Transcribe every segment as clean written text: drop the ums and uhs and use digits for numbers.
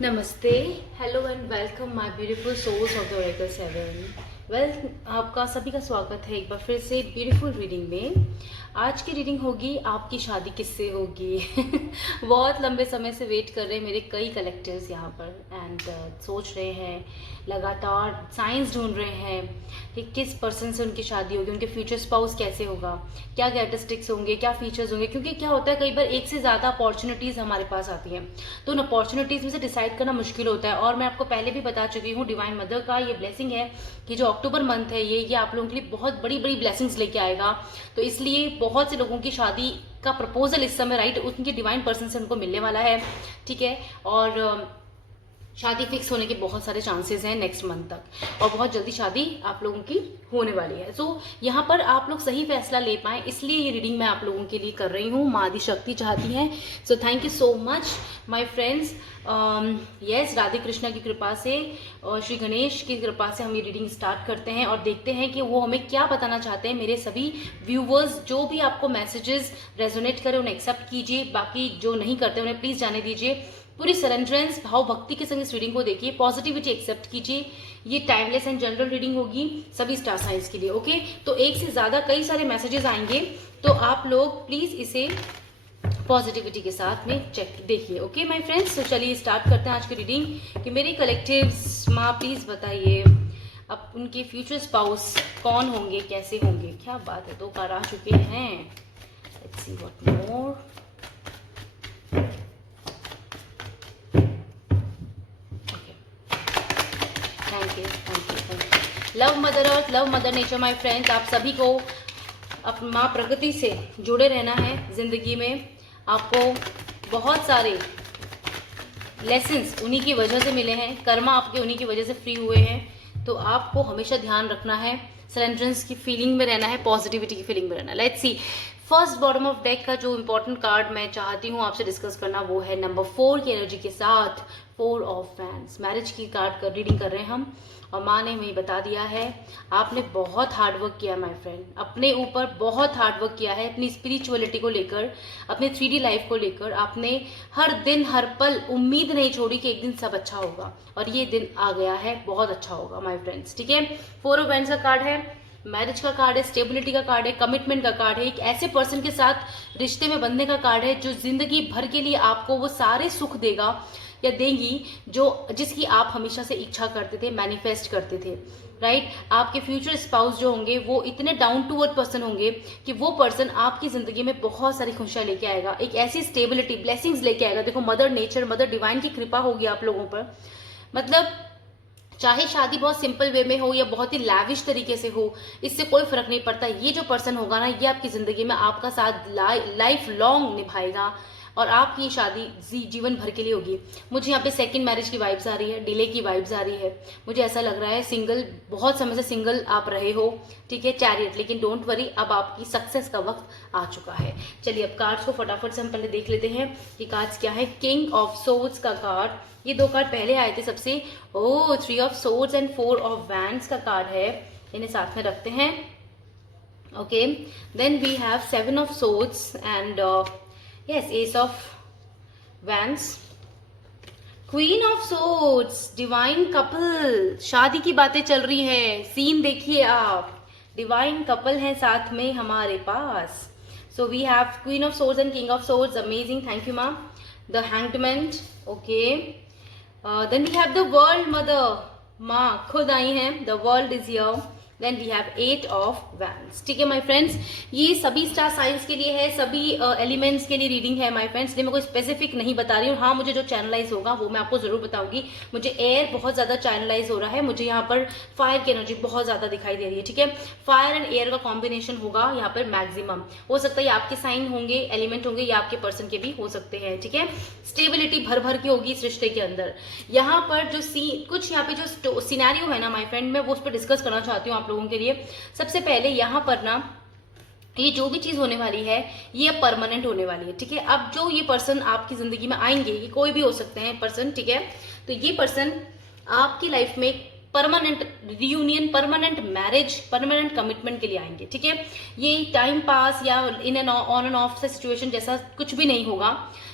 नमस्ते, hello and welcome my beautiful souls of the oracle 7। आपका सभी का स्वागत है एक बार फिर से ब्यूटीफुल रीडिंग में। आज की रीडिंग होगी आपकी शादी किससे होगी। बहुत लंबे समय से वेट कर रहे हैं मेरे कई कलेक्टर्स यहाँ पर एंड सोच रहे हैं, लगातार साइंस ढूंढ रहे हैं कि किस पर्सन से उनकी शादी होगी, उनके फ्यूचर स्पाउस कैसे होगा, क्या कैरेक्टरिस्टिक्स होंगे, क्या फीचर्स होंगे। क्योंकि क्या होता है, कई बार एक से ज़्यादा अपॉर्चुनिटीज़ हमारे पास आती हैं, तो उन अपॉर्चुनिटीज़ में से डिसाइड करना मुश्किल होता है। और मैं आपको पहले भी बता चुकी हूँ, डिवाइन मदर का ये ब्लेसिंग है कि जो अक्टूबर मंथ है ये आप लोगों के लिए बहुत बड़ी बड़ी ब्लेसिंग्स लेके आएगा। तो इसलिए बहुत से लोगों की शादी का प्रपोजल इस समय राइट उनके डिवाइन पर्सन से उनको मिलने वाला है, ठीक है। और शादी फिक्स होने के बहुत सारे चांसेस हैं नेक्स्ट मंथ तक, और बहुत जल्दी शादी आप लोगों की होने वाली है। सो यहाँ पर आप लोग सही फैसला ले पाएँ, इसलिए ये रीडिंग मैं आप लोगों के लिए कर रही हूँ। माँ आदि शक्ति चाहती हैं। So thank you so much my friends. Yes, Radhe Krishna की कृपा से और श्री गणेश की कृपा से हम ये रीडिंग स्टार्ट करते हैं और देखते हैं कि वो हमें क्या बताना चाहते हैं। मेरे सभी व्यूवर्स जो भी आपको मैसेजेस रेजोनेट करें उन्हें एक्सेप्ट कीजिए, बाकी जो नहीं करते उन्हें प्लीज़ जाने दीजिए। पूरी सरेंडरेंस भाव भक्ति के संग इस रीडिंग को देखिए, पॉजिटिविटी एक्सेप्ट कीजिए। ये टाइमलेस एंड जनरल रीडिंग होगी सभी स्टार साइंस के लिए, ओके। तो एक से ज्यादा कई सारे मैसेजेस आएंगे, तो आप लोग प्लीज इसे पॉजिटिविटी के साथ में चेक देखिए, ओके माय फ्रेंड्स। तो चलिए स्टार्ट करते हैं आज की रीडिंग कि मेरे कलेक्टिव्स माँ प्लीज बताइए अब उनके फ्यूचर स्पाउस कौन होंगे, कैसे होंगे। क्या बात है, 2 कार्ड आ चुके हैं। Let's see what more. Love mother earth, love mother nature my friends, आप सभी को अब माँ प्रकृति से जुड़े रहना है जिंदगी में। आपको बहुत सारे लेसन्स उन्हीं की वजह से मिले हैं, कर्मा आपके उन्हीं की वजह से फ्री हुए हैं। तो आपको हमेशा ध्यान रखना है, सरेंडरेंस की फीलिंग में रहना है, पॉजिटिविटी की फीलिंग में रहना। Let's see first bottom of deck का जो इंपॉर्टेंट कार्ड मैं चाहती हूँ आपसे डिस्कस करना वो है नंबर 4 की एनर्जी के साथ 4 ऑफ वैंड्स। मैरिज की कार्ड का रीडिंग कर रहे हैं हम, और माँ ने हमें बता दिया है आपने बहुत हार्डवर्क किया माय फ्रेंड, अपने ऊपर बहुत हार्डवर्क किया है, अपनी स्पिरिचुअलिटी को लेकर, अपने 3D लाइफ को लेकर। आपने हर दिन हर पल उम्मीद नहीं छोड़ी कि एक दिन सब अच्छा होगा, और ये दिन आ गया है, बहुत अच्छा होगा माय फ्रेंड्स, ठीक है। 4 ऑफ वैंड्स का कार्ड है, मैरिज का कार्ड है, स्टेबिलिटी का कार्ड है, कमिटमेंट का कार्ड है, एक ऐसे पर्सन के साथ रिश्ते में बंधने का कार्ड है जो जिंदगी भर के लिए आपको वो सारे सुख देगा या देंगी जो जिसकी आप हमेशा से इच्छा करते थे, मैनिफेस्ट करते थे, राइट। आपके फ्यूचर स्पाउस जो होंगे वो इतने डाउन टू अर्थ पर्सन होंगे कि वो पर्सन आपकी जिंदगी में बहुत सारी खुशियां लेके आएगा, एक ऐसी स्टेबिलिटी ब्लेसिंग्स लेके आएगा। देखो, मदर नेचर, मदर डिवाइन की कृपा होगी आप लोगों पर। मतलब चाहे शादी बहुत सिंपल वे में हो या बहुत ही लैविश तरीके से हो, इससे कोई फर्क नहीं पड़ता। ये जो पर्सन होगा ना, ये आपकी जिंदगी में आपका साथ लाइफ लॉन्ग निभाएगा, और आपकी ये शादी जीवन भर के लिए होगी। मुझे यहाँ पे सेकंड मैरिज की वाइब्स आ रही है, डिले की वाइब्स आ रही है। मुझे ऐसा लग रहा है सिंगल, बहुत समय से सिंगल आप रहे हो, ठीक है, चैरियट। लेकिन डोंट वरी, अब आपकी सक्सेस का वक्त आ चुका है। चलिए अब कार्ड्स को फटाफट से हम पहले देख लेते हैं कि कार्ड्स क्या है। किंग ऑफ सोर्ड्स का कार्ड, ये 2 कार्ड पहले आए थे सबसे। Oh 3 of swords and 4 of wands का कार्ड है, इन्हें साथ में रखते हैं, okay. Then we have 7 of swords and yes, ace of wands, queen of swords, divine couple. शादी की बातें चल रही है, सीन देखिए आप, डिवाइन कपल है साथ में हमारे पास। So we have queen of swords and king of swords, amazing, thank you ma'am. The हैंगमेंट, okay. Then we have the world mother, माँ खुद आई हैं, the world is here. Then we have 8 of wands, ठीक है my friends. ये सभी star signs के लिए है, सभी एलिमेंट्स के लिए रीडिंग है माय फ्रेंड्स। इसलिए मैं कोई स्पेसिफिक नहीं बता रही हूँ। हाँ, मुझे जो चैनलाइज होगा वो मैं आपको जरूर बताऊंगी। मुझे एयर बहुत ज्यादा चैनलाइज हो रहा है, मुझे यहाँ पर फायर की एनर्जी बहुत ज्यादा दिखाई दे रही है, ठीक है। फायर एंड एयर का कॉम्बिनेशन होगा यहाँ पर मैक्सिमम। हो सकता है आपके साइन होंगे, एलिमेंट होंगे, या आपके पर्सन के भी हो सकते हैं, ठीक है। स्टेबिलिटी भर भर की होगी इस रिश्ते के अंदर। यहाँ पर जो कुछ यहाँ पे जो सिनेरियो है ना माय फ्रेंड, मैं वो उस पर डिस्कस करना चाहती हूँ आप लोगों के लिए। सबसे पहले यहाँ पर ना, ये जो भी चीज होने वाली है ये अब परमानेंट होने वाली है, ठीक है। अब जो ये पर्सन आपकी जिंदगी में आएंगे, ये कोई भी हो सकते हैं पर्सन, ठीक है। तो ये पर्सन आपकी लाइफ में permanent reunion, permanent marriage, permanent commitment के लिए आएंगे, ठीक है। ये टाइम पास या in and on end of से सिचुएशन जैसा कुछ भी नहीं होगा।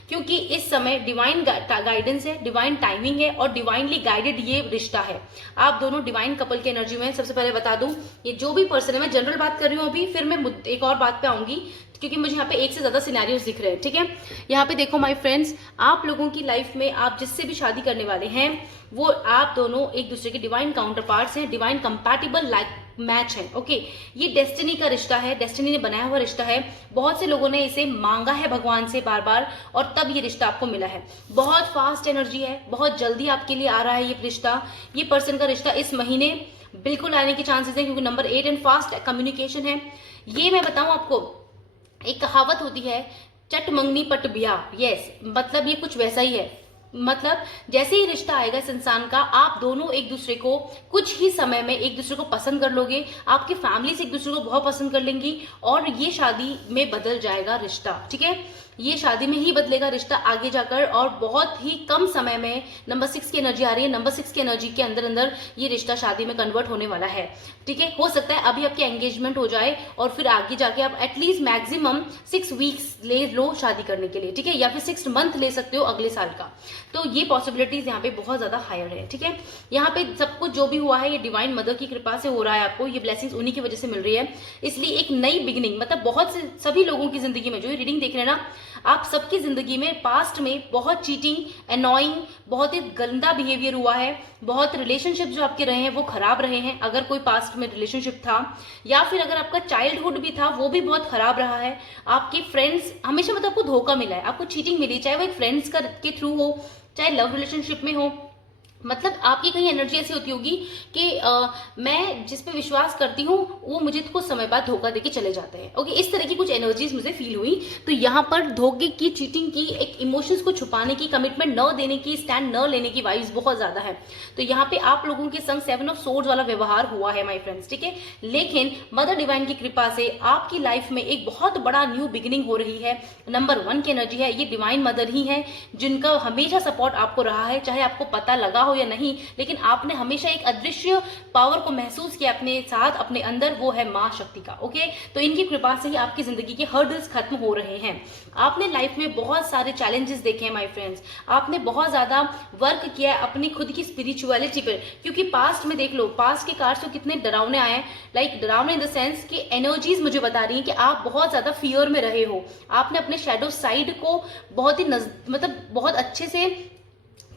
क्योंकि इस समय डिवाइन गाइडेंस है, डिवाइन टाइमिंग है और डिवाइनली गाइडेड ये रिश्ता है। आप दोनों डिवाइन कपल की एनर्जी में। सबसे पहले बता दूं, ये जो भी पर्सन है, मैं जनरल बात कर रही हूँ अभी, फिर मैं एक और बात पे आऊंगी क्योंकि मुझे यहाँ पे एक से ज्यादा सिनेरियोस दिख रहे हैं, ठीक है। यहाँ पे देखो माय फ्रेंड्स, आप लोगों की लाइफ में आप जिससे भी शादी करने वाले हैं वो आप दोनों एक दूसरे के डिवाइन काउंटर पार्ट्स हैं, डिवाइन कंपैटिबल लाइक मैच है। ओके, ये डेस्टिनी का रिश्ता है, डेस्टिनी ने बनाया हुआ रिश्ता है। बहुत से लोगों ने इसे मांगा है भगवान से बार बार और तब ये रिश्ता आपको मिला है। बहुत फास्ट एनर्जी है, बहुत जल्दी आपके लिए आ रहा है ये रिश्ता। ये पर्सन का रिश्ता इस महीने बिल्कुल आने के चांसेस है क्योंकि नंबर 8 एंड फास्ट कम्युनिकेशन है। ये मैं बताऊं आपको, एक कहावत होती है, चट मंगनी पट बिया। यस, मतलब ये कुछ वैसा ही है। मतलब जैसे ही रिश्ता आएगा इस इंसान का, आप दोनों एक दूसरे को कुछ ही समय में एक दूसरे को पसंद कर लोगे, आपकी फैमिली से एक दूसरे को बहुत पसंद कर लेंगी और ये शादी में बदल जाएगा रिश्ता, ठीक है। ये शादी में ही बदलेगा रिश्ता आगे जाकर और बहुत ही कम समय में। नंबर 6 की एनर्जी आ रही है, नंबर 6 की एनर्जी के अंदर अंदर ये रिश्ता शादी में कन्वर्ट होने वाला है, ठीक है। हो सकता है अभी आपकी एंगेजमेंट हो जाए और फिर आगे जाके आप एटलीस्ट मैक्सिमम 6 वीक्स ले लो शादी करने के लिए, ठीक है, या फिर 6 मंथ ले सकते हो अगले साल का। तो ये पॉसिबिलिटीज यहाँ पे बहुत ज्यादा हायर है, ठीक है। यहाँ पे सब कुछ जो भी हुआ है ये डिवाइन मदर की कृपा से हो रहा है, आपको ये ब्लेसिंग्स उन्हीं की वजह से मिल रही है। इसलिए एक नई बिगिनिंग, मतलब बहुत से सभी लोगों की जिंदगी में जो ये रीडिंग देख रहे हैं ना, आप सबकी जिंदगी में पास्ट में बहुत चीटिंग, एनॉइंग, बहुत ही गंदा बिहेवियर हुआ है, बहुत रिलेशनशिप जो आपके रहे हैं वो खराब रहे हैं। अगर कोई पास्ट में रिलेशनशिप था या फिर अगर आपका चाइल्डहुड भी था वो भी बहुत खराब रहा है। आपके फ्रेंड्स हमेशा, मतलब आपको धोखा मिला है, आपको चीटिंग मिली, चाहे वो एक फ्रेंड्स के थ्रू हो, चाहे लव रिलेशनशिप में हो। मतलब आपकी कहीं एनर्जी ऐसी होती होगी कि मैं जिस पे विश्वास करती हूँ वो मुझे कुछ समय बाद धोखा देके चले जाते हैं। ओके, इस तरह की कुछ एनर्जीज मुझे फील हुई। तो यहाँ पर धोखे की, चीटिंग की, एक इमोशंस को छुपाने की, कमिटमेंट न देने की, स्टैंड न लेने की वाइब्स बहुत ज्यादा है। तो यहाँ पे आप लोगों के संग 7 ऑफ सोर्ड्स वाला व्यवहार हुआ है माय फ्रेंड्स, ठीक है। लेकिन मदर डिवाइन की कृपा से आपकी लाइफ में एक बहुत बड़ा न्यू बिगिनिंग हो रही है। नंबर 1 की एनर्जी है, ये डिवाइन मदर ही है जिनका हमेशा सपोर्ट आपको रहा है, चाहे आपको पता लगा हो या नहीं, लेकिन आपने हमेशा एक अदृश्य पावर को महसूस किया अपने साथ, अपने अंदर, वो है मां शक्ति का। ओके, तो इनकी कृपा से ही आपकी जिंदगी के हर्डल्स खत्म हो रहे हैं। आपने लाइफ में बहुत सारे चैलेंजेस देखे हैं माय फ्रेंड्स, आपने बहुत ज्यादा वर्क किया है अपनी खुद की स्पिरिचुअलिटी पर, क्योंकि पास्ट में देख लो, पास्ट के कार्ड्स तो कितने डरावने आए हैं। लाइक डरावने इन द सेंस कि एनर्जीज मुझे बता रही हैं कि आप बहुत ज्यादा फियर में रहे हो। आपने अपने शैडो साइड को बहुत ही मतलब बहुत अच्छे से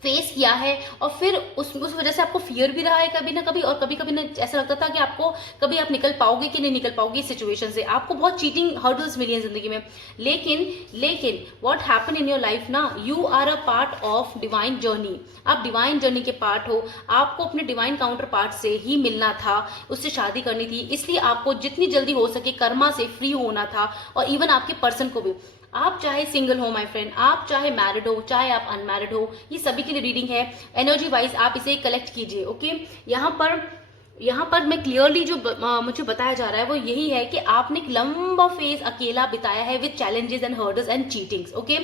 फेस किया है और फिर उस वजह से आपको फियर भी रहा है कभी ना कभी, और कभी कभी ना ऐसा लगता था कि आपको कभी आप निकल पाओगे कि नहीं निकल पाओगे इस सिचुएशन से। आपको बहुत चीटिंग हर्डल्स मिली हैं जिंदगी में, लेकिन what happen in your life ना, you are a part of divine journey. आप डिवाइन जर्नी के पार्ट हो, आपको अपने डिवाइन काउंटर पार्ट से ही मिलना था, उससे शादी करनी थी, इसलिए आपको जितनी जल्दी हो सके कर्मा से फ्री होना था। और इवन आपके पर्सन को भी, आप चाहे सिंगल हो माय फ्रेंड, आप चाहे मैरिड हो, चाहे आप अनमैरिड हो, ये सभी के लिए रीडिंग है। एनर्जी वाइज आप इसे कलेक्ट कीजिए। ओके, यहाँ पर मैं क्लियरली जो मुझे बताया जा रहा है वो यही है कि आपने एक लंबा फेज अकेला बिताया है with challenges and hurdles and cheatings. Okay,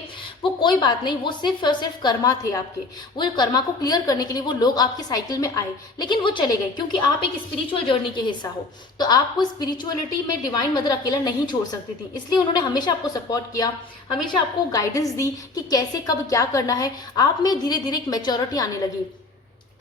वो कोई बात नहीं, वो सिर्फ और सिर्फ कर्मा थे आपके। वो कर्मा को क्लियर करने के लिए वो लोग आपके साइकिल में आए, लेकिन वो चले गए क्योंकि आप एक स्पिरिचुअल जर्नी के हिस्सा हो। तो आपको स्पिरिचुअलिटी में डिवाइन मदर अकेला नहीं छोड़ सकती थी, इसलिए उन्होंने हमेशा आपको सपोर्ट किया, हमेशा आपको गाइडेंस दी कि कैसे कब क्या करना है। आप में धीरे धीरे एक मैच्योरिटी आने लगी।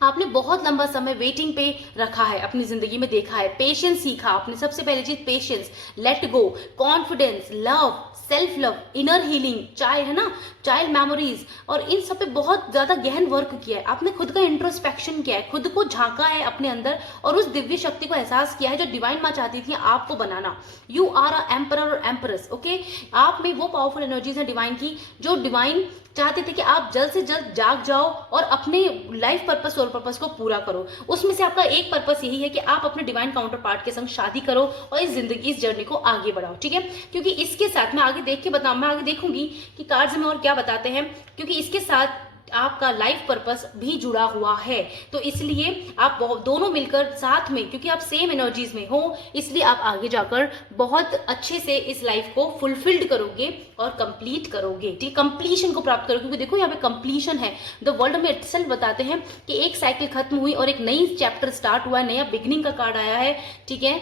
आपने बहुत लंबा समय वेटिंग पे रखा है, अपनी जिंदगी में देखा है, पेशेंस सीखा आपने। सबसे पहली चीज patience, let go, confidence, love, self love, inner healing, child है ना, चाइल्ड मेमोरीज, और इन सब पे बहुत ज्यादा गहन वर्क किया है आपने। खुद का इंट्रोस्पेक्शन किया है, खुद को झांका है अपने अंदर और उस दिव्य शक्ति को एहसास किया है जो डिवाइन माँ चाहती थी आपको बनाना। यू आर अ एम्परर और एम्परेस। ओके, आप में वो पावरफुल एनर्जीज है डिवाइन की, जो डिवाइन चाहते थे कि आप जल्द से जल्द जाग जाओ और अपने लाइफ पर्पस, सोल पर्पस को पूरा करो। उसमें से आपका एक पर्पस यही है कि आप अपने डिवाइन काउंटर पार्ट के संग शादी करो और इस जिंदगी, इस जर्नी को आगे बढ़ाओ, ठीक है। क्योंकि इसके साथ मैं आगे देख के बताऊँ, मैं आगे देखूंगी कि कार्ड्स में और क्या बताते हैं, क्योंकि इसके साथ आपका लाइफ पर्पस भी जुड़ा हुआ है। तो इसलिए आप दोनों मिलकर साथ में, क्योंकि आप सेम एनर्जीज में हो, इसलिए आप आगे जाकर बहुत अच्छे से इस लाइफ को फुलफिल्ड करोगे और कंप्लीट करोगे, ठीक, कंप्लीशन को प्राप्त करोगे। क्योंकि देखो यहाँ पे कंप्लीशन है, द वर्ल्ड में इटसेल्फ बताते हैं कि एक साइकिल खत्म हुई और एक नई चैप्टर स्टार्ट हुआ है, नया बिगनिंग का कार्ड आया है, ठीक है।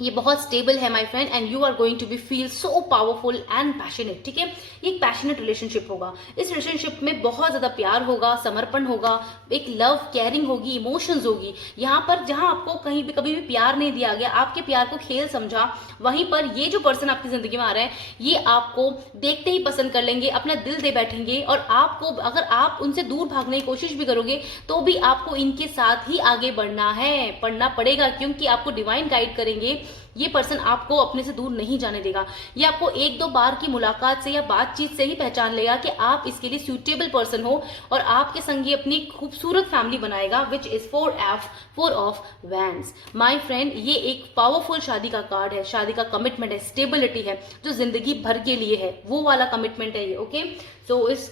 ये बहुत स्टेबल है my friend, and you are going to be feel so powerful and passionate, ठीक है। ये एक पैशनेट रिलेशनशिप होगा। इस रिलेशनशिप में बहुत ज्यादा प्यार होगा, समर्पण होगा, एक लव केयरिंग होगी, इमोशंस होगी। यहाँ पर जहां आपको कहीं भी कभी भी प्यार नहीं दिया गया, आपके प्यार को खेल समझा, वहीं पर ये जो पर्सन आपकी जिंदगी में आ रहा है, ये आपको देखते ही पसंद कर लेंगे, अपना दिल दे बैठेंगे, और आपको अगर आप उनसे दूर भागने की कोशिश भी करोगे तो भी आपको इनके साथ ही आगे बढ़ना है, पढ़ना पड़ेगा, क्योंकि आपको डिवाइन गाइड करेंगे। ये पर्सन आपको अपने से दूर नहीं जाने देगा। ये आपको एक दो बार की मुलाकात से या बातचीत से ही पहचान लेगा कि आप इसके लिए सूटेबल पर्सन हो, और आपके संग ये अपनी खूबसूरत फैमिली बनाएगा, which is 4 of wands. My friend, ये एक पावरफुल शादी का कार्ड है, शादी का कमिटमेंट है, स्टेबिलिटी है, जो जिंदगी भर के लिए है, वो वाला कमिटमेंट है ये। ओके, सो इस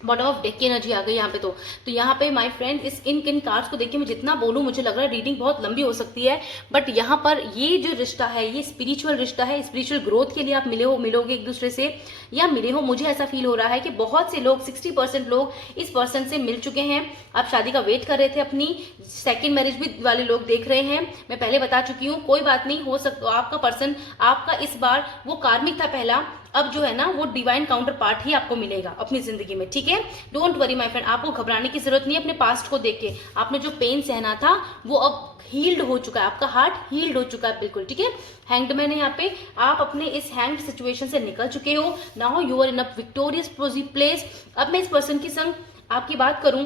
बॉटम ऑफ डेक की एनर्जी आ गई यहाँ पे। तो यहाँ पे माय फ्रेंड, इस इन कार्ड्स को देख के मैं जितना बोलूँ, मुझे लग रहा है रीडिंग बहुत लंबी हो सकती है, बट यहाँ पर ये जो रिश्ता है, ये स्पिरिचुअल रिश्ता है। स्पिरिचुअल ग्रोथ के लिए आप मिलोगे एक दूसरे से, या मिले हो। मुझे ऐसा फील हो रहा है कि बहुत से लोग, 60% लोग इस पर्सन से मिल चुके हैं। आप शादी का वेट कर रहे थे, अपनी सेकेंड मैरिज भी वाले लोग देख रहे हैं। मैं पहले बता चुकी हूँ, कोई बात नहीं, हो सकता आपका पर्सन, आपका इस बार वो कार्मिक था पहला, अब जो है ना वो डिवाइन काउंटर पार्ट ही आपको मिलेगा अपनी जिंदगी में, ठीक है। डोंट वरी माय फ्रेंड, आपको घबराने की जरूरत नहीं है। अपने पास्ट को देख के, आपने जो पेन सहना था वो अब हील्ड हो चुका है, आपका हार्ट हील्ड हो चुका है, बिल्कुल ठीक है। हैंग्ड मैन है यहाँ पे, आप अपने इस हैंग्ड सिचुएशन से निकल चुके हो। Now you are in a victorious place. अब मैं इस पर्सन की संग आपकी बात करूं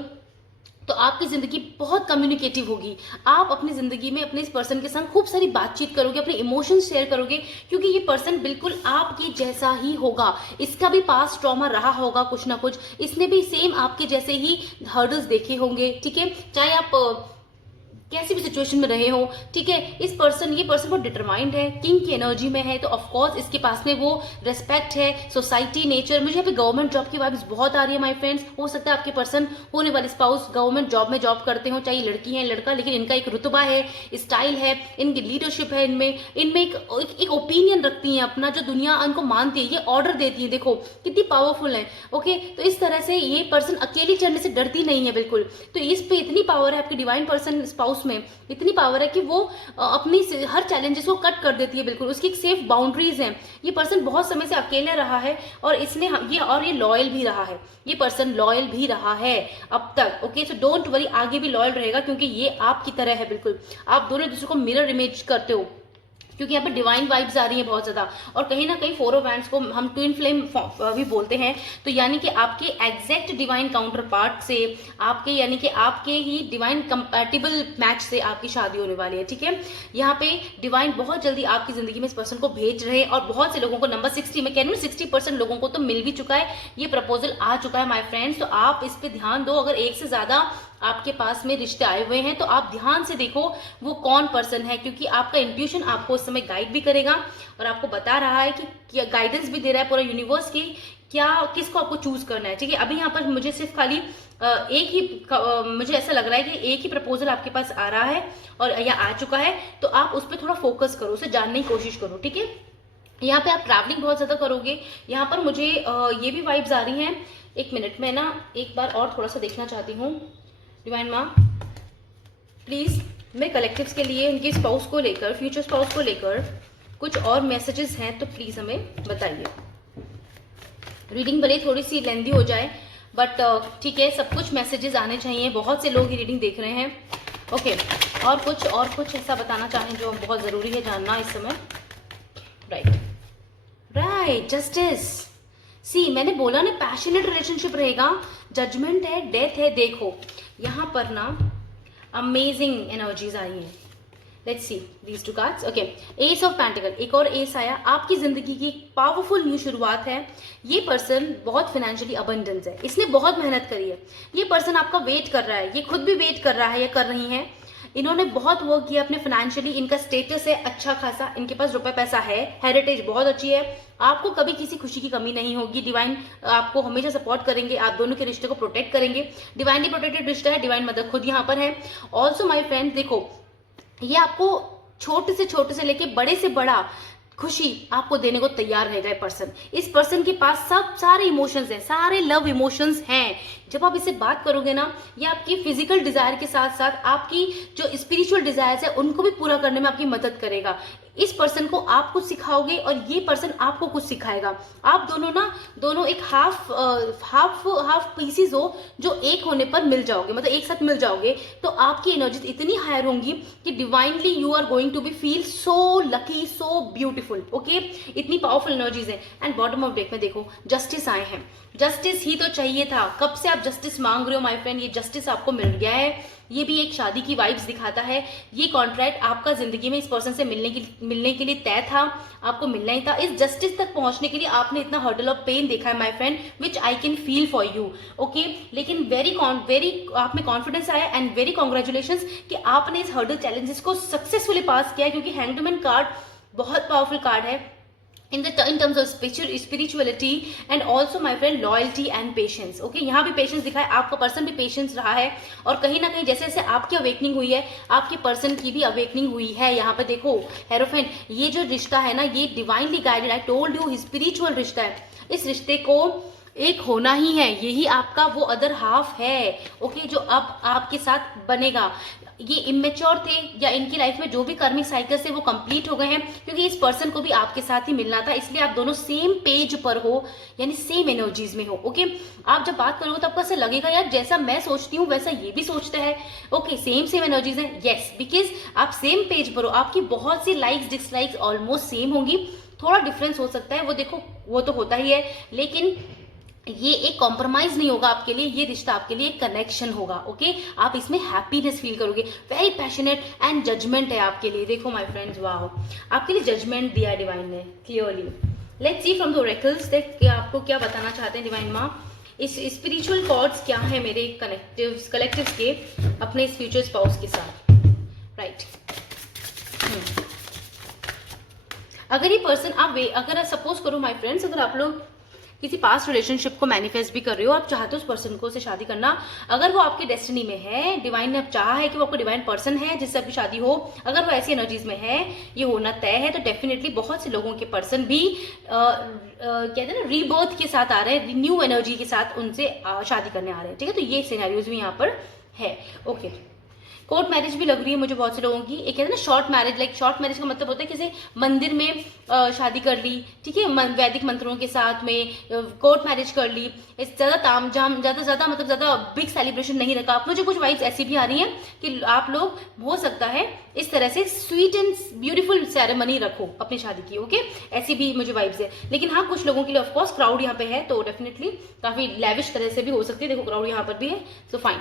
तो आपकी जिंदगी बहुत कम्युनिकेटिव होगी। आप अपनी जिंदगी में अपने इस पर्सन के संग खूब सारी बातचीत करोगे, अपने इमोशंस शेयर करोगे, क्योंकि ये पर्सन बिल्कुल आपके जैसा ही होगा। इसका भी पास्ट ट्रॉमा रहा होगा कुछ ना कुछ, इसने भी सेम आपके जैसे ही हर्डल्स देखे होंगे, ठीक है। चाहे आप कैसी भी सिचुएशन में रहे हो, ठीक है। ये पर्सन बहुत डिटरमाइंड है, किंग की एनर्जी में है, तो ऑफकोर्स इसके पास में वो रेस्पेक्ट है, सोसाइटी, नेचर। मुझे यहाँ पे गवर्नमेंट जॉब की वाइब्स बहुत आ रही है माय फ्रेंड्स। हो सकता है आपके पर्सन, होने वाले स्पाउस गवर्नमेंट जॉब में जॉब करते हो, चाहे लड़की है लड़का, लेकिन इनका एक रुतबा है, स्टाइल है, इनकी लीडरशिप है, इनमें एक ओपिनियन रखती है अपना, जो दुनिया इनको मानती है, ये ऑर्डर देती है। देखो कितनी पावरफुल है। ओके, तो इस तरह से ये पर्सन अकेली चलने से डरती नहीं है बिल्कुल। तो इस पे इतनी पावर है आपकी डिवाइन पर्सन स्पाउस में, इतनी पावर है कि वो अपनी हर चैलेंजेस को कट कर देती है बिल्कुल। उसकी एक सेफ बाउंड्रीज है। ये पर्सन बहुत समय से अकेले रहा है, और इसने ये लॉयल भी रहा है। ये पर्सन लॉयल भी रहा है अब तक। ओके, सो डोंट वरी, आगे भी लॉयल रहेगा, क्योंकि ये आपकी तरह है बिल्कुल। आप दोनों दूसरे को मिरर इमेज करते हो, क्योंकि यहाँ पे डिवाइन वाइब्स आ रही हैं बहुत ज्यादा। और कहीं ना कहीं 4 ऑफ वैंड्स को हम ट्विन फ्लेम भी बोलते हैं। तो यानी कि आपके एग्जैक्ट डिवाइन काउंटर पार्ट से, आपके यानी कि आपके ही डिवाइन कंपैटिबल मैच से आपकी शादी होने वाली है, ठीक है। यहाँ पे डिवाइन बहुत जल्दी आपकी जिंदगी में इस पर्सन को भेज रहे हैं, और बहुत से लोगों को, नंबर 60 में कह रही हूँ, 60% लोगों को तो मिल भी चुका है, ये प्रपोजल आ चुका है माय फ्रेंड्स। तो आप इस पे ध्यान दो। अगर एक से ज्यादा आपके पास में रिश्ते आए हुए हैं, तो आप ध्यान से देखो वो कौन पर्सन है, क्योंकि आपका इंट्यूशन आपको उस समय गाइड भी करेगा, और आपको बता रहा है कि गाइडेंस भी दे रहा है पूरा यूनिवर्स की, किसको आपको चूज करना है, ठीक है। अभी यहाँ पर मुझे सिर्फ खाली एक ही मुझे ऐसा लग रहा है कि एक ही प्रपोजल आपके पास आ रहा है, और या आ चुका है, तो आप उस पर थोड़ा फोकस करो, उसे जानने की कोशिश करो, ठीक है। यहाँ पे आप ट्रैवलिंग बहुत ज्यादा करोगे। यहाँ पर मुझे ये भी वाइब्स आ रही हैं। एक मिनट में ना एक बार और थोड़ा सा देखना चाहती हूँ। डिवाइन माँ प्लीज, मैं कलेक्टिव्स के लिए उनके स्पाउस को लेकर, फ्यूचर स्पाउस को लेकर कुछ और मैसेजेस हैं, तो प्लीज हमें बताइए। रीडिंग भले थोड़ी सी लेंदी हो जाए, बट ठीक है, सब कुछ मैसेजेस आने चाहिए। बहुत से लोग ये रीडिंग देख रहे हैं। ओके, और कुछ ऐसा बताना चाहें जो बहुत जरूरी है जानना इस समय। Right, justice. सी, मैंने बोला ना पैशनेट रिलेशनशिप रहेगा, जजमेंट है, डेथ है। देखो यहाँ पर ना अमेजिंग एनर्जीज आई हैं। Let's see these 2 cards. Okay, S of pentacle, एक और एस आया। आपकी जिंदगी की पावरफुल न्यू शुरुआत है। ये पर्सन बहुत फाइनेंशियली अबंडेंस है, इसने बहुत मेहनत करी है। ये पर्सन आपका वेट कर रहा है, ये खुद भी वेट कर रहा है या कर रही है। इन्होंने बहुत वर्क किया अपने फाइनेंशियली, इनका स्टेटस है अच्छा खासा, इनके पास रुपए पैसा है, हेरिटेज बहुत अच्छी है। आपको कभी किसी खुशी की कमी नहीं होगी। डिवाइन आपको हमेशा सपोर्ट करेंगे, आप दोनों के रिश्ते को प्रोटेक्ट करेंगे। डिवाइनली प्रोटेक्टेड रिश्ता है, डिवाइन मदर खुद यहाँ पर है। ऑल्सो माई फ्रेंड, देखो ये आपको छोटे से लेके बड़े से बड़ा खुशी आपको देने को तैयार रहेगा ये पर्सन। इस पर्सन के पास सब सारे इमोशंस हैं, सारे लव इमोशंस हैं। जब आप इससे बात करोगे ना, ये आपकी फिजिकल डिजायर के साथ साथ आपकी जो स्पिरिचुअल डिजायर्स है उनको भी पूरा करने में आपकी मदद करेगा। इस पर्सन को आप कुछ सिखाओगे और ये पर्सन आपको कुछ सिखाएगा। आप दोनों एक हाफ पीसीज हो जो एक होने पर मिल जाओगे, मतलब एक साथ मिल जाओगे, तो आपकी एनर्जीज इतनी हायर होंगी कि divinely you are going to be feel so lucky, so beautiful. Okay, इतनी पावरफुल एनर्जीज है। एंड बॉटम ऑफ डेक में देखो जस्टिस आए हैं। जस्टिस ही तो चाहिए था, कब से आप जस्टिस मांग रहे हो माय फ्रेंड, ये जस्टिस आपको मिल गया है। ये भी एक शादी की वाइब्स दिखाता है। ये कॉन्ट्रैक्ट आपका जिंदगी में इस पर्सन से मिलने के लिए तय था, आपको मिलना ही था। इस जस्टिस तक पहुंचने के लिए आपने इतना हर्डल ऑफ पेन देखा है my friend, which I can feel for you. Okay, लेकिन वेरी आप में कॉन्फिडेंस आया एंड वेरी कॉन्ग्रेचुलेशंस कि आपने इस हर्डल चैलेंजेस को सक्सेसफुली पास किया, क्योंकि हैंगड कार्ड बहुत पावरफुल कार्ड है in terms of spirituality and also my friend loyalty and patience. okay, यहाँ भी पेशेंस दिखा है, आपका पर्सन भी पेशेंस रहा है और कहीं ना कहीं जैसे जैसे आपकी अवेकनिंग हुई है आपके पर्सन की भी अवेकनिंग हुई है। यहाँ पे देखो हेरोफेंट, ये जो रिश्ता है ना ये divinely guided, I told you spiritual रिश्ता है। इस रिश्ते को एक होना ही है, यही आपका वो अदर हाफ है। ओके, जो अब आपके साथ बनेगा। ये इमेच्योर थे या इनकी लाइफ में जो भी कर्मिक साइकिल्स थे वो कंप्लीट हो गए हैं, क्योंकि इस पर्सन को भी आपके साथ ही मिलना था, इसलिए आप दोनों सेम पेज पर हो, यानी सेम एनर्जीज में हो। ओके, आप जब बात करोगे तो आपको ऐसा लगेगा यार जैसा मैं सोचती हूँ वैसा ये भी सोचता है। ओके, सेम एनर्जीज हैं, यस, बिकॉज आप सेम पेज पर हो। आपकी बहुत सी लाइक्स डिसलाइक्स ऑलमोस्ट सेम होंगी, थोड़ा डिफरेंस हो सकता है, वो देखो वो तो होता ही है, लेकिन ये एक कॉम्प्रोमाइज नहीं होगा आपके लिए, ये रिश्ता आपके लिए एक कनेक्शन होगा। ओके, आप इसमें हैप्पीनेस फील करोगे। वेरी पैशनेट एंड जजमेंट है आपके लिए। देखो माय फ्रेंड्स, वाओ, आपके लिए जजमेंट दिया है डिवाइन ने clearly. Let's see from the oracles that आपको क्या बताना चाहते हैं डिवाइन माँ। इस स्पिरिचुअल कॉर्ड्स क्या है मेरे कलेक्टिव्स के अपने इस फ्यूचर स्पाउस के साथ, राइट। अगर ये पर्सन अगर सपोज करो माय फ्रेंड्स, अगर आप लोग किसी पास्ट रिलेशनशिप को मैनिफेस्ट भी कर रहे हो, आप चाहते हो उस पर्सन को से शादी करना, अगर वो आपके डेस्टिनी में है, डिवाइन ने अब चाहा है कि वो आपको डिवाइन पर्सन है जिससे आपकी शादी हो, अगर वो ऐसी एनर्जीज में है, ये होना तय है, तो डेफिनेटली बहुत से लोगों के पर्सन भी कहते हैं ना रीबर्थ के साथ आ रहे हैं, न्यू एनर्जी के साथ उनसे शादी करने आ रहे हैं। ठीक है, तो ये सिनेरियोज भी यहाँ पर है। ओके, कोर्ट मैरिज भी लग रही है मुझे बहुत से लोगों की। एक कहते हैं ना short marriage, like short marriage का मतलब होता है किसी मंदिर में शादी कर ली, ठीक है, वैदिक मंत्रों के साथ में कोर्ट मैरिज कर ली, ज़्यादा ताम झाम ज़्यादा मतलब ज़्यादा बिग सेलिब्रेशन नहीं रखा। मुझे कुछ वाइब्स ऐसी भी आ रही हैं कि आप लोग हो सकता है इस तरह से स्वीट एंड ब्यूटीफुल सेरेमनी रखो अपनी शादी की। ओके, ऐसी भी मुझे वाइब्स है। लेकिन हाँ, कुछ लोगों के लिए ऑफकोर्स क्राउड यहाँ पे है तो डेफिनेटली काफ़ी लेविश तरह से भी हो सकती है। देखो क्राउड यहाँ पर भी है, so fine,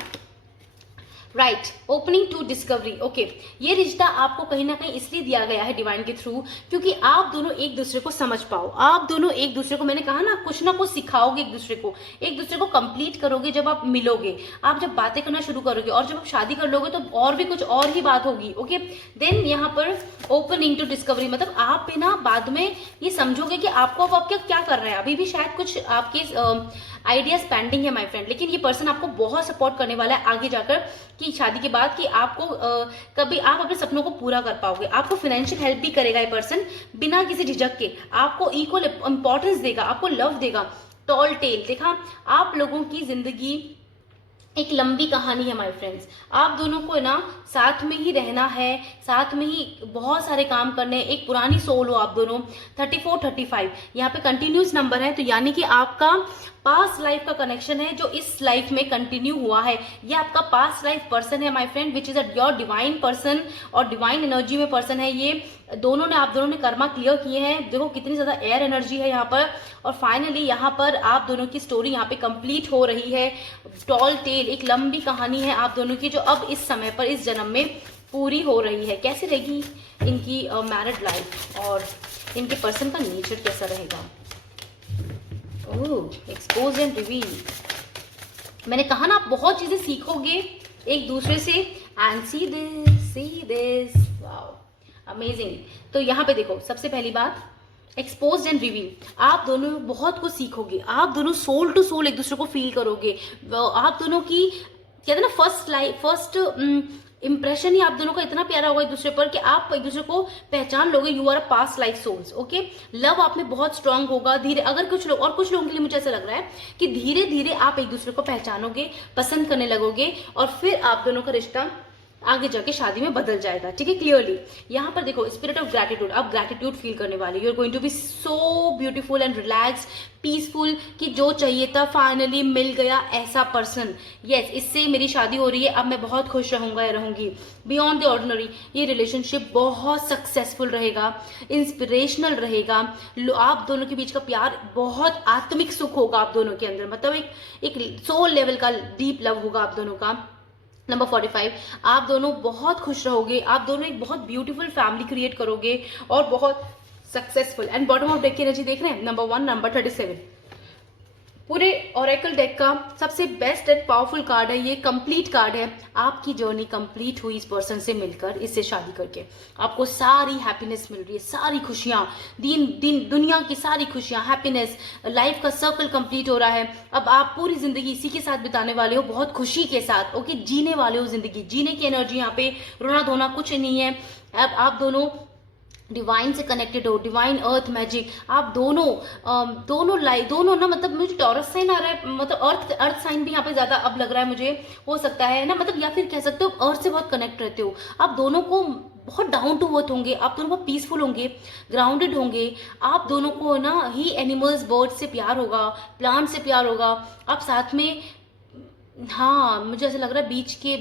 right. Opening to discovery. Okay, ये रिश्ता आपको कहीं ना कहीं इसलिए दिया गया है डिवाइन के थ्रू क्योंकि आप दोनों एक दूसरे को समझ पाओ, आप दोनों एक दूसरे को, मैंने कहा ना कुछ सिखाओगे एक दूसरे को कंप्लीट करोगे। जब आप मिलोगे, आप जब बातें करना शुरू करोगे और जब आप शादी कर लोगे तो और भी कुछ और ही बात होगी। ओके, देन यहाँ पर ओपनिंग टू डिस्कवरी मतलब आप ना बाद में ये समझोगे कि आपको अब आप क्या कर रहे हैं। अभी भी शायद कुछ आपके आइडियाज पेंडिंग है माय फ्रेंड, लेकिन ये पर्सन आपको बहुत सपोर्ट करने वाला है आगे जाकर कि शादी के बाद कि आपको कभी आप अपने सपनों को पूरा कर पाओगे। आपको फाइनेंशियल हेल्प भी करेगा ये पर्सन बिना किसी झिझक के, आपको इक्वल इंपॉर्टेंस देगा, आपको लव देगा। टॉल टेल, देखा आप लोगों की जिंदगी एक लंबी कहानी है माय फ्रेंड्स। आप दोनों को ना साथ में ही रहना है, साथ में ही बहुत सारे काम करने हैं। एक पुरानी सोल हो आप दोनों। 34 35 यहाँ पे कंटिन्यूस नंबर है, तो यानी कि आपका पास्ट लाइफ का कनेक्शन है जो इस लाइफ में कंटिन्यू हुआ है। ये आपका पास्ट लाइफ पर्सन है my friend, which is your divine person और डिवाइन एनर्जी में पर्सन है। ये आप दोनों ने कर्मा क्लियर किए हैं। देखो कितनी ज्यादा एयर एनर्जी है यहाँ पर। और फाइनली यहाँ पर आप दोनों की स्टोरी यहाँ पे कंप्लीट हो रही है। टॉल टेल, एक लंबी कहानी है आप दोनोह की जो अब इस समय पर इस जन्म में पूरी हो रही है। कैसे रहेगी इनकी मैरिड लाइफ और इनके पर्सन का नेचर कैसा रहेगा। ओह, एक्सपोज एंड रिवील। मैंने कहा ना आप बहुत चीजें सीखोगे एक दूसरे से। And see this, wow, amazing. तो यहाँ पे देखो, सबसे पहली बात एक्सपोज एंड रिवील, आप दोनों बहुत कुछ सीखोगे। आप दोनों सोल टू सोल एक दूसरे को फील करोगे। आप दोनों की कहते हैं ना फर्स्ट इंप्रेशन ही आप दोनों का इतना प्यारा होगा एक दूसरे पर कि आप एक दूसरे को पहचान लोगे। You are a past life souls. Okay, love आप में बहुत स्ट्रांग होगा धीरे, अगर कुछ लोग, और कुछ लोगों के लिए मुझे ऐसा लग रहा है कि धीरे धीरे आप एक दूसरे को पहचानोगे, पसंद करने लगोगे, और फिर आप दोनों का रिश्ता आगे जाके शादी में बदल जाएगा। ठीक है, क्लियरली यहाँ पर देखो, स्पिरिट ऑफ ग्रैटिट्यूड, आप ग्रैटिट्यूड फील करने वाले, you are going to be so beautiful and relax, peaceful, कि जो चाहिए था फाइनली मिल गया ऐसा पर्सन। यस, इससे मेरी शादी हो रही है, अब मैं बहुत खुश रहूंगा या रहूंगी। बियॉन्ड द ऑर्डिनरी, ये रिलेशनशिप बहुत सक्सेसफुल रहेगा, इंस्पिरेशनल रहेगा। आप दोनों के बीच का प्यार बहुत आत्मिक सुख होगा आप दोनों के अंदर, मतलब एक सोल लेवल का डीप लव होगा आप दोनों का। नंबर 45, आप दोनों बहुत खुश रहोगे, आप दोनों एक बहुत ब्यूटीफुल फैमिली क्रिएट करोगे और बहुत successful. And bottom of deck की एनर्जी देख रहे हैं, नंबर 1, नंबर 37, पूरे ओरेकल डेक का सबसे बेस्ट एंड पावरफुल कार्ड है ये, कंप्लीट कार्ड है। आपकी जर्नी कंप्लीट हुई इस पर्सन से मिलकर, इससे शादी करके आपको सारी हैप्पीनेस मिल रही है, सारी खुशियां, दुनिया की सारी खुशियां, हैप्पीनेस, लाइफ का सर्कल कंप्लीट हो रहा है। अब आप पूरी जिंदगी इसी के साथ बिताने वाले हो, बहुत खुशी के साथ। ओके, जीने वाले हो जिंदगी, जीने की एनर्जी यहाँ पे, रोना धोना कुछ नहीं है। अब आप दोनों डिवाइन से कनेक्टेड हो, डिवाइन अर्थ मैजिक, आप दोनों ना, मतलब मुझे टॉरस साइन आ रहा है, मतलब अर्थ साइन भी यहाँ पे ज्यादा अब लग रहा है मुझे, हो सकता है ना, मतलब या फिर कह सकते हो अर्थ से बहुत कनेक्ट रहते हो आप दोनों को, बहुत डाउन टू अर्थ होंगे आप दोनों, बहुत पीसफुल होंगे, ग्राउंडेड होंगे आप दोनों को ना ही। एनिमल्स, बर्ड्स से प्यार होगा, प्लांट से प्यार होगा, आप साथ में, हाँ मुझे ऐसा लग रहा है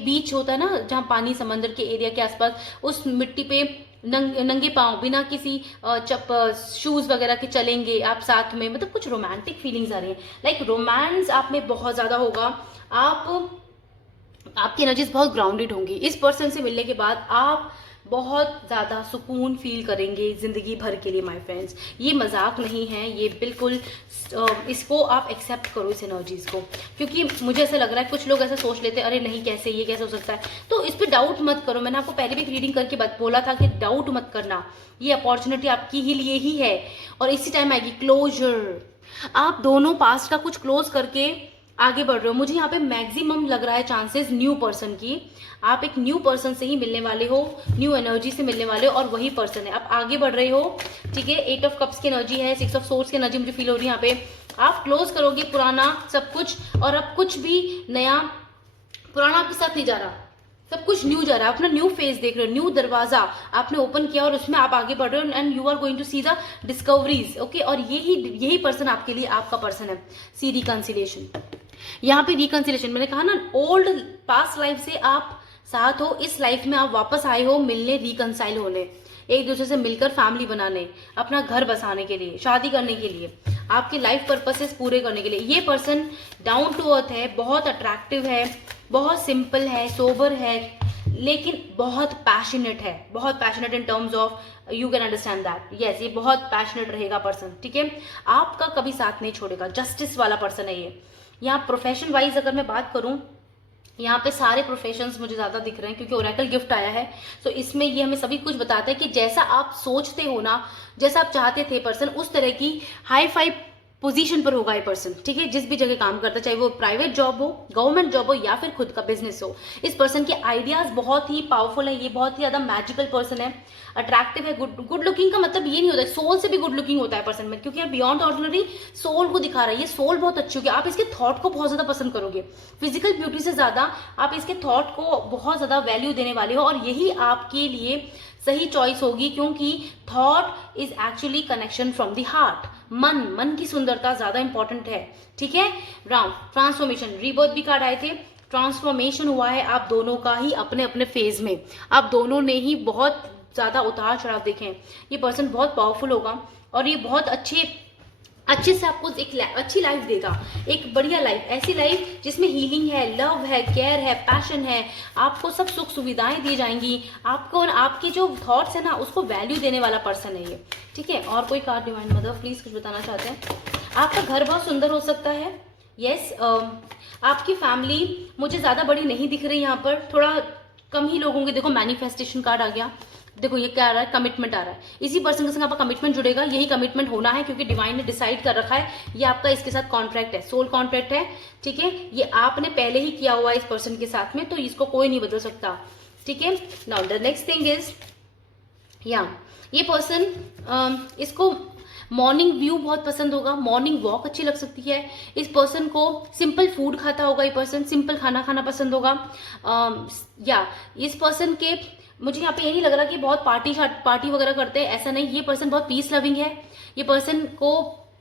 बीच होता है ना जहाँ पानी, समंदर के एरिया के आसपास, उस मिट्टी पे नंगे पांव बिना किसी शूज वगैरह के चलेंगे आप साथ में, मतलब कुछ रोमांटिक फीलिंग्स आ रही हैं, लाइक रोमांस आप में बहुत ज्यादा होगा। आपकी एनर्जीज बहुत ग्राउंडेड होंगी। इस पर्सन से मिलने के बाद आप बहुत ज़्यादा सुकून फील करेंगे ज़िंदगी भर के लिए माय फ्रेंड्स। ये मजाक नहीं है, ये बिल्कुल इसको आप एक्सेप्ट करो इस एनर्जीज को, क्योंकि मुझे ऐसा लग रहा है कुछ लोग ऐसा सोच लेते हैं, अरे नहीं कैसे, ये कैसे हो सकता है, तो इस पर डाउट मत करो। मैंने आपको पहले भी एक रीडिंग करके बोला था कि डाउट मत करना, ये अपॉर्चुनिटी आपकी ही लिए ही है और इसी टाइम आएगी क्लोजर। आप दोनों पास्ट का कुछ क्लोज करके आगे बढ़ रहे हो। मुझे यहाँ पे मैक्सिमम लग रहा है चांसेस न्यू पर्सन की, आप एक न्यू पर्सन से ही मिलने वाले हो, न्यू एनर्जी से मिलने वाले हो और वही पर्सन है, आप आगे बढ़ रहे हो। ठीक है, 8 ऑफ कप्स की एनर्जी है, 6 ऑफ सोर्ड्स की एनर्जी मुझे फील हो रही है यहाँ पे। आप क्लोज करोगे पुराना सब कुछ और अब कुछ भी नया, पुराना आपके साथ नहीं जा रहा, सब कुछ न्यू जा रहा है। अपना न्यू फेज देख रहे हो, न्यू दरवाजा आपने ओपन किया और उसमें आप आगे बढ़ रहे हो and you are going to see the discoveries. Okay, और यही पर्सन आपके लिए आपका पर्सन है। सी रिकंसिलेशन, यहाँ पे रिकंसिलेशन, मैंने कहा ना ओल्ड पास्ट लाइफ से आप साथ हो, इस लाइफ में आप वापस आए हो मिलने, रिकंसाइल होने, एक दूसरे से मिलकर फैमिली बनाने, अपना घर बसाने के लिए, शादी करने के लिए, आपके लाइफ पर्पसेस पूरे करने के लिए। ये पर्सन डाउन टू अर्थ है, बहुत अट्रैक्टिव है, बहुत सिंपल है, सोबर है, लेकिन बहुत पैशनेट है, बहुत passionate in terms of you can understand that. Yes, ये बहुत पैशनेट रहेगा पर्सन। ठीक है, आपका कभी साथ नहीं छोड़ेगा, जस्टिस वाला पर्सन है ये। यहाँ प्रोफेशन वाइज अगर मैं बात करूं, यहाँ पे सारे प्रोफेशंस मुझे ज्यादा दिख रहे हैं क्योंकि ओरेकल गिफ्ट आया है, तो इसमें ये हमें सभी कुछ बताता है कि जैसा आप सोचते हो ना, जैसा आप चाहते थे पर्सन, उस तरह की हाई फाई पोजीशन पर होगा ये पर्सन। ठीक है, जिस भी जगह काम करता है, चाहे वो प्राइवेट जॉब हो, गवर्नमेंट जॉब हो या फिर खुद का बिजनेस हो, इस पर्सन के आइडियाज बहुत ही पावरफुल है। ये बहुत ही ज्यादा मैजिकल पर्सन है, अट्रैक्टिव है। गुड लुकिंग का मतलब ये नहीं होता है, सोल से भी गुड लुकिंग होता है पर्सन में, क्योंकि बियॉन्ड ऑर्डिनरी सोल को दिखा रहा है। ये सोल बहुत अच्छी होगी, आप इसके थॉट को बहुत ज्यादा पसंद करोगे, फिजिकल ब्यूटी से ज्यादा आप इसके थॉट को बहुत ज्यादा वैल्यू देने वाले हो और यही आपके लिए सही चॉइस होगी, क्योंकि thought is actually connection from the heart. मन की सुंदरता ज्यादा इंपॉर्टेंट है। ठीक है, राउंड ट्रांसफॉर्मेशन, रीबर्थ भी कार्ड आए थे, ट्रांसफॉर्मेशन हुआ है आप दोनों का ही अपने अपने फेज में। आप दोनों ने ही बहुत ज्यादा उतार चढ़ाव देखे हैं। ये पर्सन बहुत पावरफुल होगा और ये बहुत अच्छे से आपको एक अच्छी लाइफ देगा, एक बढ़िया लाइफ, ऐसी लाइफ जिसमें हीलिंग है, लव है, केयर है, पैशन है, आपको सब सुख सुविधाएं दी जाएंगी, आपको और आपके जो थॉट्स है ना उसको वैल्यू देने वाला पर्सन है ये। ठीक है, और कोई कार्ड डिवाइन मदर प्लीज कुछ बताना चाहते हैं? आपका घर बहुत सुंदर हो सकता है। यस, आपकी फैमिली मुझे ज्यादा बड़ी नहीं दिख रही, यहाँ पर थोड़ा कम ही लोग होंगे। देखो मैनिफेस्टेशन कार्ड आ गया, देखो ये क्या आ रहा है, कमिटमेंट आ रहा है। इसी पर्सन के संग आपका कमिटमेंट जुड़ेगा, यही कमिटमेंट होना है क्योंकि डिवाइन ने डिसाइड कर रखा है, ये आपका इसके साथ कॉन्ट्रैक्ट है, सोल कॉन्ट्रैक्ट है। ठीक है, ये आपने पहले ही किया हुआ है इस पर्सन के साथ में, तो इसको कोई नहीं बदल सकता। ठीक है। Now the next thing is ये पर्सन इसको मॉर्निंग व्यू बहुत पसंद होगा, मॉर्निंग वॉक अच्छी लग सकती है। इस पर्सन को सिंपल फूड खाता होगा, ये पर्सन सिंपल खाना खाना पसंद होगा। इस पर्सन के मुझे यहाँ पे ये नहीं लग रहा कि बहुत पार्टी वगैरह करते हैं, ऐसा नहीं। ये पर्सन बहुत पीस लविंग है। ये पर्सन को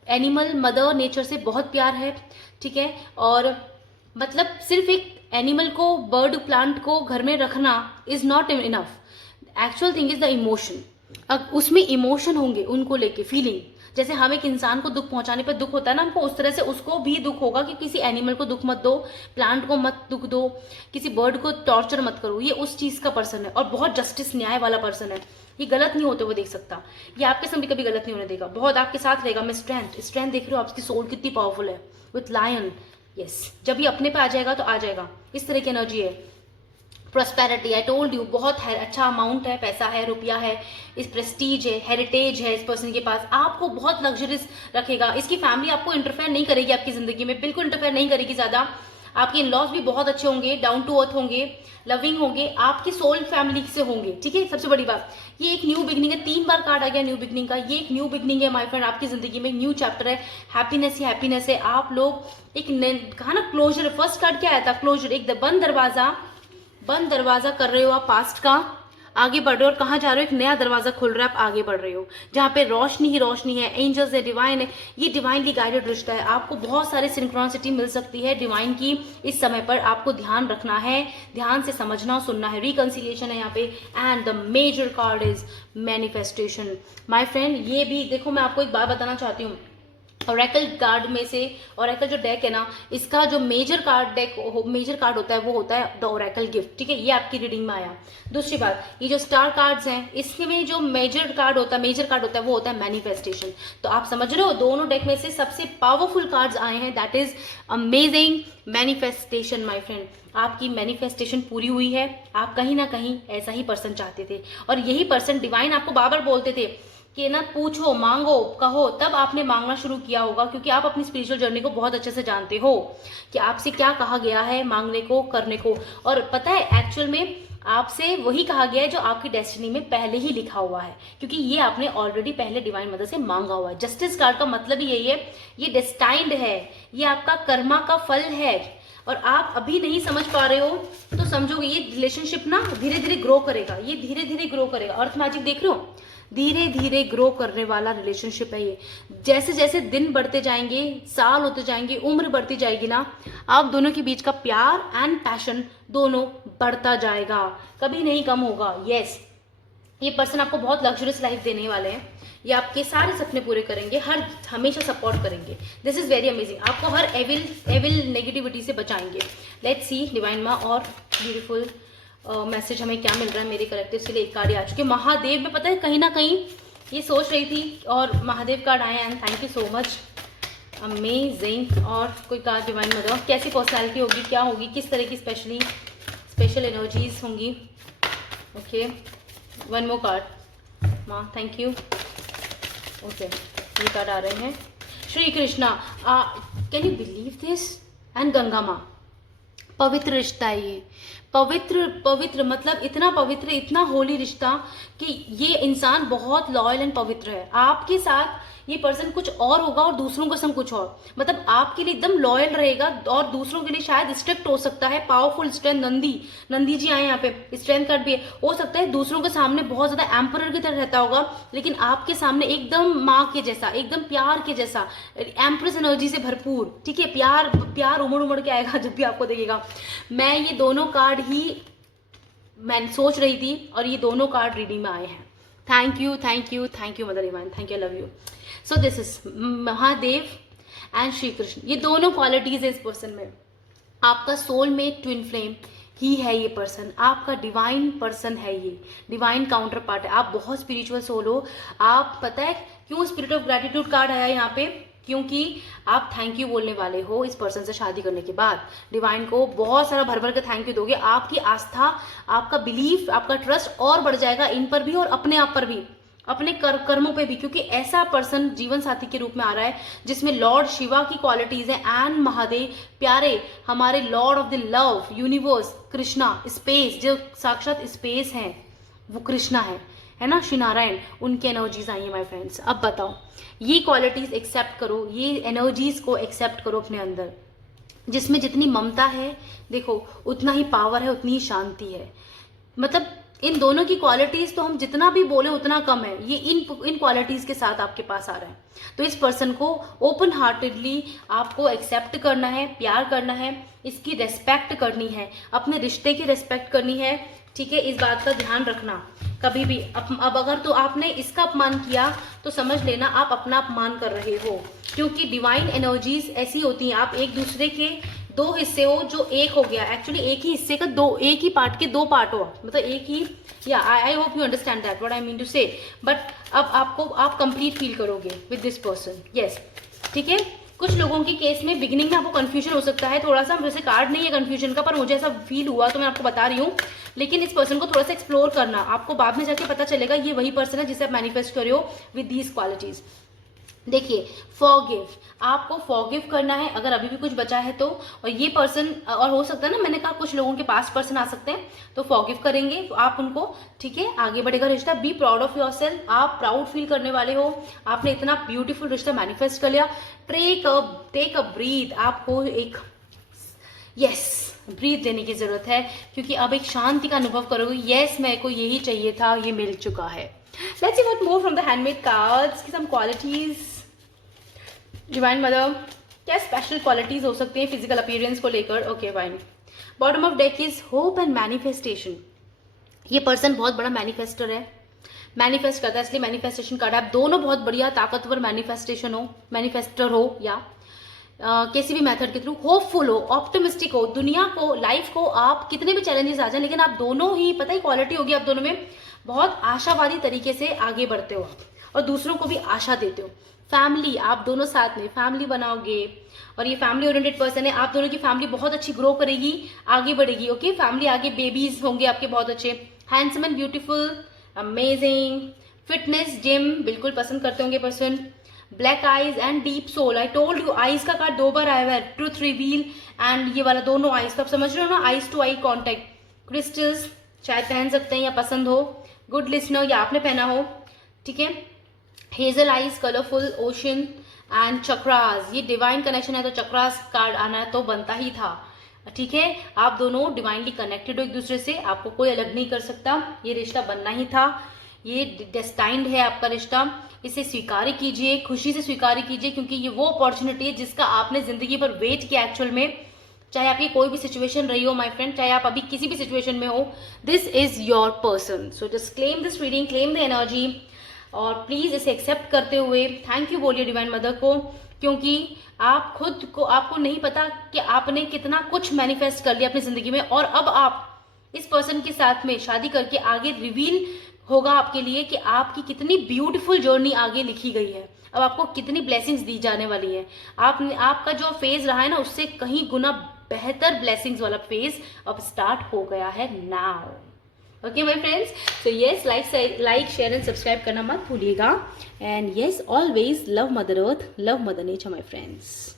एनिमल, मदर नेचर से बहुत प्यार है, ठीक है। और मतलब सिर्फ एक एनिमल को, बर्ड प्लांट को घर में रखना is not enough. Actual thing is the emotion. अब उसमें इमोशन होंगे उनको लेके, फीलिंग। जैसे हम एक इंसान को दुख पहुंचाने पर दुख होता है ना हमको, उस तरह से उसको भी दुख होगा कि किसी एनिमल को दुख मत दो, प्लांट को मत दुख दो, किसी बर्ड को टॉर्चर मत करो। ये उस चीज का पर्सन है और बहुत जस्टिस, न्याय वाला पर्सन है। ये गलत नहीं होते हुए देख सकता, ये आपके साथ भी कभी गलत नहीं होने देगा, बहुत आपके साथ रहेगा। मैं स्ट्रेंथ देख रहे हो, आपकी सोल कितनी पावरफुल है विथ लायन। यस, जब ये अपने पे आ जाएगा तो आ जाएगा, इस तरह की एनर्जी है। प्रॉस्पेरिटी, आई टोल्ड यू, बहुत है, अच्छा अमाउंट है, पैसा है, रुपया है, इस प्रेस्टीज है, हेरिटेज है इस पर्सन के पास। आपको बहुत लग्जरियस रखेगा। इसकी फैमिली आपको इंटरफेयर नहीं करेगी आपकी जिंदगी में, बिल्कुल इंटरफेयर नहीं करेगी ज्यादा। आपके इन लॉज भी बहुत अच्छे होंगे, डाउन टू अर्थ होंगे, लविंग होंगे, आपकी सोल फैमिली से होंगे, ठीक है। सबसे बड़ी बात, ये एक न्यू बिगनिंग है। 3 बार कार्ड आ गया न्यू बिगनिंग का। ये एक न्यू बिगनिंग है माय फ्रेंड, आपकी जिंदगी में न्यू चैप्टर है। हैप्पीनेस ही हैप्पीनेस है। आप लोग एक कहा ना क्लोजर, फर्स्ट कार्ड क्या आया था? क्लोजर। एक बंद दरवाजा कर रहे हो आप पास्ट का, आगे बढ़ रहे हो और कहाँ जा रहे हो? एक नया दरवाजा खुल रहा है, आप आगे बढ़ रहे हो, जहाँ पे रोशनी ही रोशनी है, एंजल्स है, डिवाइन है। ये डिवाइनली गाइडेड रिश्ता है। आपको बहुत सारे सिंक्रोनिसिटी मिल सकती है डिवाइन की इस समय पर। आपको ध्यान रखना है, ध्यान से समझना और सुनना है। रिकंसिलिएशन है यहाँ पे। And the major card is manifestation my friend. ये भी देखो, मैं आपको एक बात बताना चाहती हूँ। ओरेकल कार्ड में से, ओरेकल जो डेक है ना, इसका जो मेजर कार्ड होता है वो होता है द ओरेकल गिफ्ट, ठीक है। ये आपकी रीडिंग में आया। दूसरी बात, ये जो स्टार कार्ड्स हैं, इसमें जो मेजर कार्ड होता है वो होता है मैनिफेस्टेशन। तो आप समझ रहे हो, दोनों डेक में से सबसे पावरफुल कार्ड्स आए हैं, that is amazing manifestation my friend. आपकी मैनिफेस्टेशन पूरी हुई है। आप कहीं ना कहीं ऐसा ही पर्सन चाहते थे, और यही पर्सन डिवाइन आपको बार बार बोलते थे कि ना पूछो, मांगो, कहो, तब आपने मांगना शुरू किया होगा, क्योंकि आप अपनी स्पिरिचुअल जर्नी को बहुत अच्छे से जानते हो कि आपसे क्या कहा गया है मांगने को, करने को। और पता है एक्चुअल में आपसे वही कहा गया है जो आपकी डेस्टिनी में पहले ही लिखा हुआ है, क्योंकि ये आपने ऑलरेडी पहले डिवाइन मदर से मांगा हुआ है। जस्टिस कार्ड का मतलब ही यही है, ये डेस्टाइंड है, ये आपका कर्मा का फल है। और आप अभी नहीं समझ पा रहे हो तो समझोगे ये रिलेशनशिप ना धीरे धीरे ग्रो करेगा, ये धीरे धीरे ग्रो करेगा। अर्थ मैजिक देख रहे हो, धीरे धीरे ग्रो करने वाला रिलेशनशिप है ये। जैसे जैसे दिन बढ़ते जाएंगे, साल होते जाएंगे, उम्र बढ़ती जाएगी ना, आप दोनों के बीच का प्यार एंड पैशन दोनों बढ़ता जाएगा, कभी नहीं कम होगा। यस, ये पर्सन आपको बहुत लग्जरियस लाइफ देने वाले हैं। ये आपके सारे सपने पूरे करेंगे, हमेशा सपोर्ट करेंगे। This is very amazing. आपको हर एविल नेगेटिविटी से बचाएंगे। लेट्स सी डिवाइन माँ और ब्यूटीफुल मैसेज हमें क्या मिल रहा है मेरे कलेक्टिव से। एक कार्ड आ चुके महादेव में, पता है कहीं ना कहीं ये सोच रही थी और महादेव कार्ड आए and thank you so much, amazing. और कोई कार्ड डिवाइन मदर, कैसी पर्सनैलिटी होगी, क्या होगी, किस तरह की स्पेशल एनर्जीज होंगी। ओके, वन मोर कार्ड माँ, थैंक यू। ओके, ये कार्ड आ रहे हैं। Shri Krishna, can you believe this? And Ganga माँ, पवित्र रिश्ता है ये। पवित्र मतलब इतना पवित्र, इतना होली रिश्ता कि ये इंसान बहुत लॉयल एंड पवित्र है। आपके साथ ये पर्सन कुछ और होगा और दूसरों के संग कुछ और, मतलब आपके लिए एकदम लॉयल रहेगा और दूसरों के लिए शायद स्ट्रिक्ट हो सकता है। पावरफुल स्ट्रेंथ, नंदी जी आए यहाँ पे, स्ट्रेंथ कार्ड भी है। हो सकता है दूसरों के सामने बहुत ज्यादा एम्परर की तरह रहता होगा, लेकिन आपके सामने एकदम माँ के जैसा, एकदम प्यार के जैसा, एम्प्रेस एनर्जी से भरपूर, ठीक है। प्यार उमड़ के आएगा जब भी आपको देखेगा। मैं ये दोनों कार्ड ही मैं सोच रही थी और ये दोनों कार्ड रीडिंग में आए हैं। Thank you mother divine, thank you, love you. So this is Mahadev and Shri Krishna, ये दोनों क्वालिटीज है इस पर्सन में। आपका सोल में ट्विन फ्लेम ही है ये पर्सन, आपका डिवाइन पर्सन है ये, डिवाइन काउंटर पार्ट है। आप बहुत स्पिरिचुअल सोल हो। आप पता है क्यों स्पिरिट ऑफ ग्रेटिट्यूड कार्ड आया यहाँ पे? क्योंकि आप थैंक यू बोलने वाले हो इस पर्सन से शादी करने के बाद। डिवाइन को बहुत सारा भर के थैंक यू दोगे। आपकी आस्था, आपका बिलीफ, आपका ट्रस्ट और बढ़ जाएगा इन पर भी और अपने आप पर भी। अपने कर्मों पे भी, क्योंकि ऐसा पर्सन जीवन साथी के रूप में आ रहा है जिसमें लॉर्ड शिवा की क्वालिटीज है एंड महादेव प्यारे हमारे Lord of the love universe Krishna, space, जो साक्षात स्पेस है वो कृष्णा है ना, श्री नारायण, उनकी एनर्जीज आई है माय फ्रेंड्स। अब बताओ, ये क्वालिटीज एक्सेप्ट करो, ये एनर्जीज को एक्सेप्ट करो अपने अंदर, जिसमें जितनी ममता है देखो उतना ही पावर है, उतनी ही शांति है। मतलब इन दोनों की क्वालिटीज तो हम जितना भी बोले उतना कम है, ये इन क्वालिटीज के साथ आपके पास आ रहा है। तो इस पर्सन को ओपन हार्टेडली आपको एक्सेप्ट करना है, प्यार करना है, इसकी रेस्पेक्ट करनी है, अपने रिश्ते की रेस्पेक्ट करनी है, ठीक है। इस बात का ध्यान रखना कभी भी अब अगर तो आपने इसका अपमान किया तो समझ लेना आप अपना अपमान कर रहे हो, क्योंकि डिवाइन एनर्जीज ऐसी होती हैं, आप एक दूसरे के दो हिस्से हो जो एक हो गया, एक्चुअली एक ही हिस्से का दो, एक ही पार्ट के दो पार्ट हो, मतलब एक ही, या I hope you understand that what I mean to say. But अब आपको आप कंप्लीट फील करोगे विद दिस पर्सन, यस, ठीक है। कुछ लोगों की केस में बिगिनिंग में आपको कंफ्यूजन हो सकता है थोड़ा सा, वैसे कार्ड नहीं है कंफ्यूजन का, पर मुझे ऐसा फील हुआ तो मैं आपको बता रही हूँ। लेकिन इस पर्सन को थोड़ा सा एक्सप्लोर करना, आपको बाद में जाके पता चलेगा ये वही पर्सन है जिसे आप मैनिफेस्ट कर रहे हो विद दीज क्वालिटीज। देखिए, फॉरगिव, आपको फॉरगिव करना है अगर अभी भी कुछ बचा है तो, और ये पर्सन, और हो सकता है ना, मैंने कहा कुछ लोगों के पास पर्सन आ सकते हैं तो फॉरगिव करेंगे तो आप उनको, ठीक है, आगे बढ़ेगा रिश्ता। बी प्राउड ऑफ योरसेल्फ, आप प्राउड फील करने वाले हो, आपने इतना ब्यूटीफुल रिश्ता मैनिफेस्ट कर लिया। टेक अ ब्रीथ, आपको एक यस ब्रीथ देने की जरूरत है, क्योंकि अब एक शांति का अनुभव करोगे, यस मेरे को यही चाहिए था, ये मिल चुका है। Let's see what more from the handmade cards की सम क्वालिटीज। डिवाइन मदर, क्या स्पेशल क्वालिटीज हो सकती हैं फिजिकल अपीयरेंस को लेकर? Okay fine. Bottom of deck is hope and manifestation. ये पर्सन बहुत बड़ा मैनिफेस्टर है, मैनिफेस्ट करता है, इसलिए मैनिफेस्टेशन कार्ड। आप दोनों बहुत बढ़िया ताकतवर मैनिफेस्टर हो या किसी भी मेथड के थ्रू होपफुल हो, ऑप्टिमिस्टिक हो, दुनिया को, लाइफ को, आप कितने भी चैलेंजेस आ जाए, लेकिन आप दोनों ही, पता ही क्वालिटी होगी आप दोनों में, बहुत आशावादी तरीके से आगे बढ़ते हो आप और दूसरों को भी आशा देते हो। फैमिली, आप दोनों साथ में फैमिली बनाओगे और ये फैमिली ओरिएंटेड पर्सन है, आप दोनों की फैमिली बहुत अच्छी ग्रो करेगी, आगे बढ़ेगी, ओके। फैमिली आगे, बेबीज होंगे आपके बहुत अच्छे, handsome and beautiful, amazing. Fitness, gym बिल्कुल पसंद करते होंगे person. Black eyes and deep soul, I told you, eyes का कार्ड 2 बार आया हुआ है, ट्रूथ रिवील एंड ये वाला दोनों आईज, तो आप समझ रहे हो ना, eyes to eye contact. Crystals शायद पहन सकते हैं या पसंद हो, गुड लिसनर या आपने पहना हो, ठीक है। Hazel eyes, colourful, ocean and chakras, ये डिवाइन कनेक्शन है तो चक्रास कार्ड आना तो बनता ही था, ठीक है। आप दोनों डिवाइनली कनेक्टेड हो एक दूसरे से, आपको कोई अलग नहीं कर सकता, ये रिश्ता बनना ही था, ये डेस्टाइंड है आपका रिश्ता, इसे स्वीकार कीजिए, खुशी से स्वीकार कीजिए, क्योंकि ये वो अपॉर्चुनिटी है जिसका आपने जिंदगी भर वेट किया एक्चुअल में। चाहे आपकी कोई भी सिचुएशन रही हो माय फ्रेंड, चाहे आप अभी किसी भी सिचुएशन में हो, this is your person. So just claim this reading, claim the energy, और प्लीज इसे एक्सेप्ट करते हुए थैंक यू बोलिए डिवाइन मदर को, क्योंकि आप खुद को, आपको नहीं पता कि आपने कितना कुछ मैनिफेस्ट कर लिया अपनी जिंदगी में, और अब आप इस पर्सन के साथ में शादी करके आगे रिवील होगा आपके लिए कि आपकी कितनी ब्यूटीफुल जर्नी आगे लिखी गई है, अब आपको कितनी ब्लेसिंग्स दी जाने वाली है। आपका जो फेज रहा है ना, उससे कहीं गुना बेहतर ब्लेसिंग्स वाला फेज अब स्टार्ट हो गया है now. Okay my friends, so yes, like share and subscribe करना मत भूलिएगा, and yes, always love mother earth, love mother nature my friends.